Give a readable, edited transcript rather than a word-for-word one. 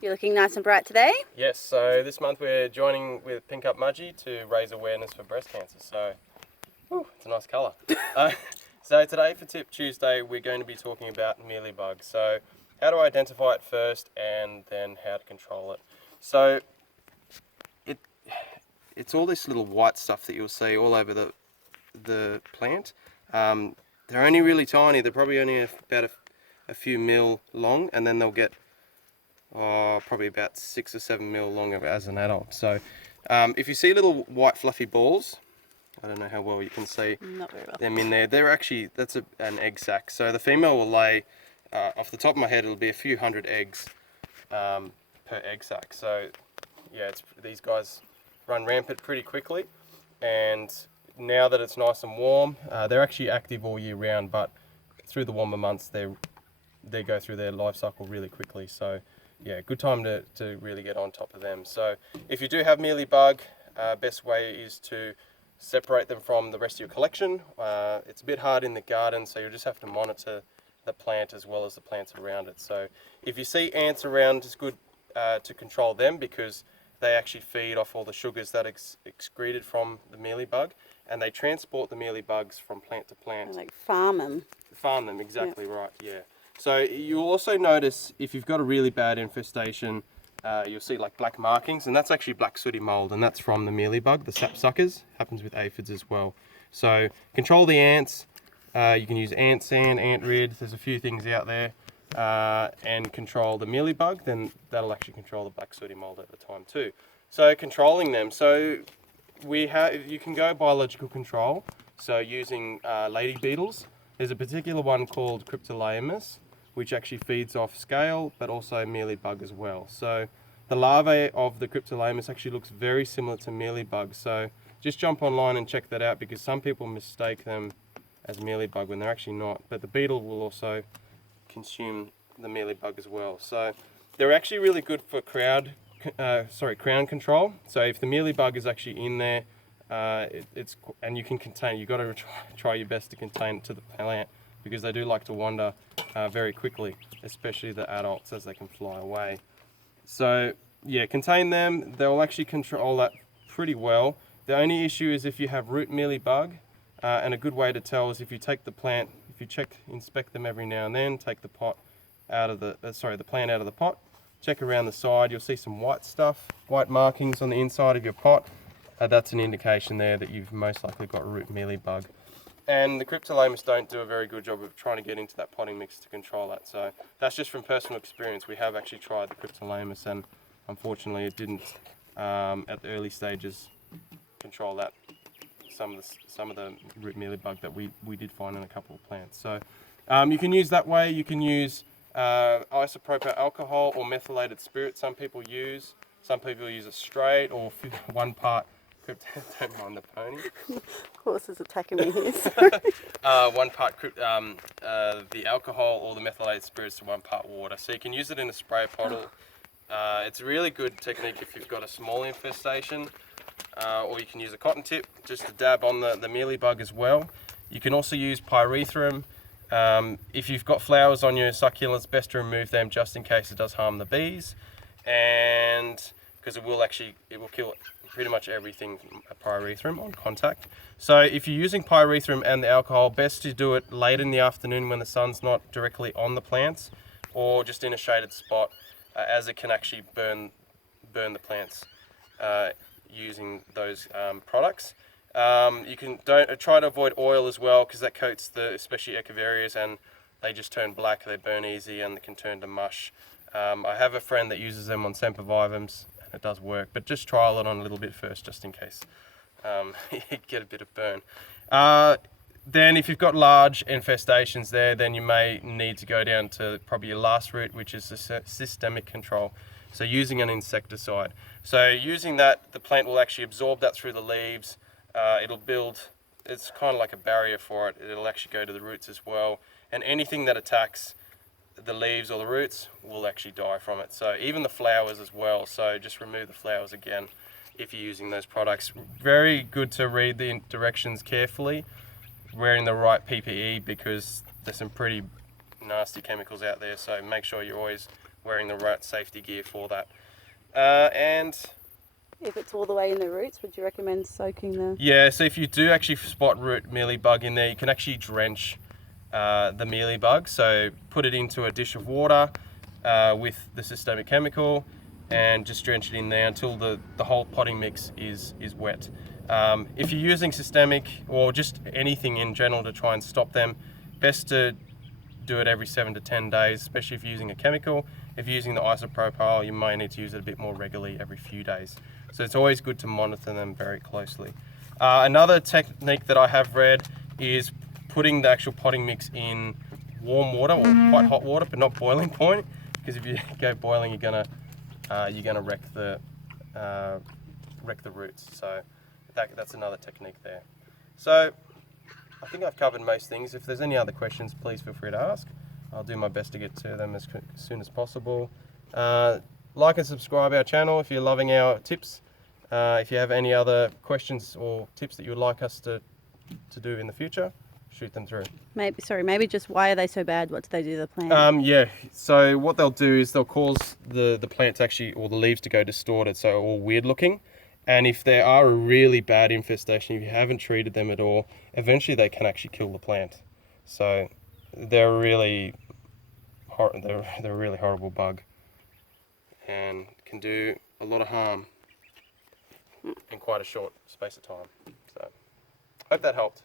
You're looking nice and bright today. Yes, so this month we're joining with Pink Up Mudgee to raise awareness for breast cancer. So, it's a nice colour. So today for Tip Tuesday we're going to be talking about mealybugs. So how to identify it first and then how to control it. So it's all this little white stuff that you'll see all over the plant. They're only really tiny. They're probably only about a few mil long, and then they'll get probably about 6 or 7 mil long as an adult. So if you see little white fluffy balls, I don't know how well you can see Not very well. them in there. They're actually, that's an egg sac. So the female will lay, off the top of my head, it'll be a few hundred eggs per egg sac. So yeah, these guys run rampant pretty quickly, and now that it's nice and warm, they're actually active all year round, but through the warmer months they go through their life cycle really quickly. So yeah, good time to really get on top of them. So if you do have mealybug, best way is to separate them from the rest of your collection. It's a bit hard in the garden, so you'll just have to monitor the plant as well as the plants around it. So if you see ants around, it's good to control them, because they actually feed off all the sugars that excreted from the mealybug, and they transport the mealybugs from plant to plant. And like farm them. Farm them, exactly right, yeah. So you'll also notice if you've got a really bad infestation, you'll see like black markings, and that's actually black sooty mold, and that's from the mealybug, the sapsuckers. Happens with aphids as well. So control the ants. You can use ant sand, ant rid. There's a few things out there. And control the mealybug, then that'll actually control the black sooty mold at the time too. So controlling them, so you can go biological control, so using lady beetles. There's a particular one called Cryptolaemus, which actually feeds off scale, but also mealybug as well. So the larvae of the Cryptolaemus actually looks very similar to mealybug. So just jump online and check that out, because some people mistake them as mealybug when they're actually not. But the beetle will also consume the mealybug as well. So they're actually really good for crown control. So if the mealybug is actually in there, and you can contain, you've got to try your best to contain it to the plant, because they do like to wander very quickly, especially the adults, as they can fly away. So yeah, contain them. They'll actually control that pretty well. The only issue is if you have root mealybug, and a good way to tell is if you take the plant, if you inspect them every now and then, take the pot out of the plant out of the pot, check around the side, you'll see some white stuff, white markings on the inside of your pot. That's an indication there that you've most likely got root mealybug. And the Cryptolaemus don't do a very good job of trying to get into that potting mix to control that. So that's just from personal experience. We have actually tried the Cryptolaemus, and unfortunately it didn't, at the early stages, control that. Some of the root mealybug that we did find in a couple of plants. So you can use that way. You can use isopropyl alcohol or methylated spirit. Some people use it straight, or 1 part. Don't mind the pony. Horse is attacking me here. 1 part the alcohol or the methylated spirits to 1 part water. So you can use it in a spray bottle. It's a really good technique if you've got a small infestation. Or you can use a cotton tip just to dab on the mealybug as well. You can also use pyrethrum. If you've got flowers on your succulents, best to remove them just in case it does harm the bees, and because it will kill pretty much everything, pyrethrum, on contact. So if you're using pyrethrum and the alcohol, best to do it late in the afternoon when the sun's not directly on the plants, or just in a shaded spot, as it can actually burn the plants. Using those products. You can try to avoid oil as well, because that coats especially echeverias, and they just turn black, they burn easy, and they can turn to mush. I have a friend that uses them on sempervivums, and it does work, but just trial it on a little bit first, just in case you get a bit of burn. Then if you've got large infestations there, then you may need to go down to probably your last route, which is the systemic control. So using an insecticide. So using that, the plant will actually absorb that through the leaves. It'll build, it's kind of like a barrier for it. It'll actually go to the roots as well. And anything that attacks the leaves or the roots will actually die from it. So even the flowers as well. So just remove the flowers again if you're using those products. Very good to read the directions carefully, wearing the right PPE, because there's some pretty nasty chemicals out there. So make sure you're always wearing the right safety gear for that. And If it's all the way in the roots, would you recommend soaking the... yeah, so if you do actually spot root mealybug in there, you can actually drench the mealybug. So put it into a dish of water with the systemic chemical and just drench it in there until the whole potting mix is wet. If you're using systemic or just anything in general to try and stop them, best to do it every 7 to 10 days, especially if you're using a chemical. If you're using the isopropyl, you may need to use it a bit more regularly every few days. So it's always good to monitor them very closely. Another technique that I have read is putting the actual potting mix in warm water or quite hot water, but not boiling point, because if you go boiling, you're gonna wreck the roots. So that's another technique there. So I think I've covered most things. If there's any other questions, please feel free to ask. I'll do my best to get to them as soon as possible. Like and subscribe our channel if you're loving our tips. If you have any other questions or tips that you would like us to do in the future, shoot them through. Maybe just why are they so bad? What do they do to the plant? Yeah, so what they'll do is they'll cause the plant to actually, or the leaves to go distorted, so all weird looking. And if they are a really bad infestation, if you haven't treated them at all, eventually they can actually kill the plant. So they're a really horrible bug and can do a lot of harm in quite a short space of time. So hope that helped.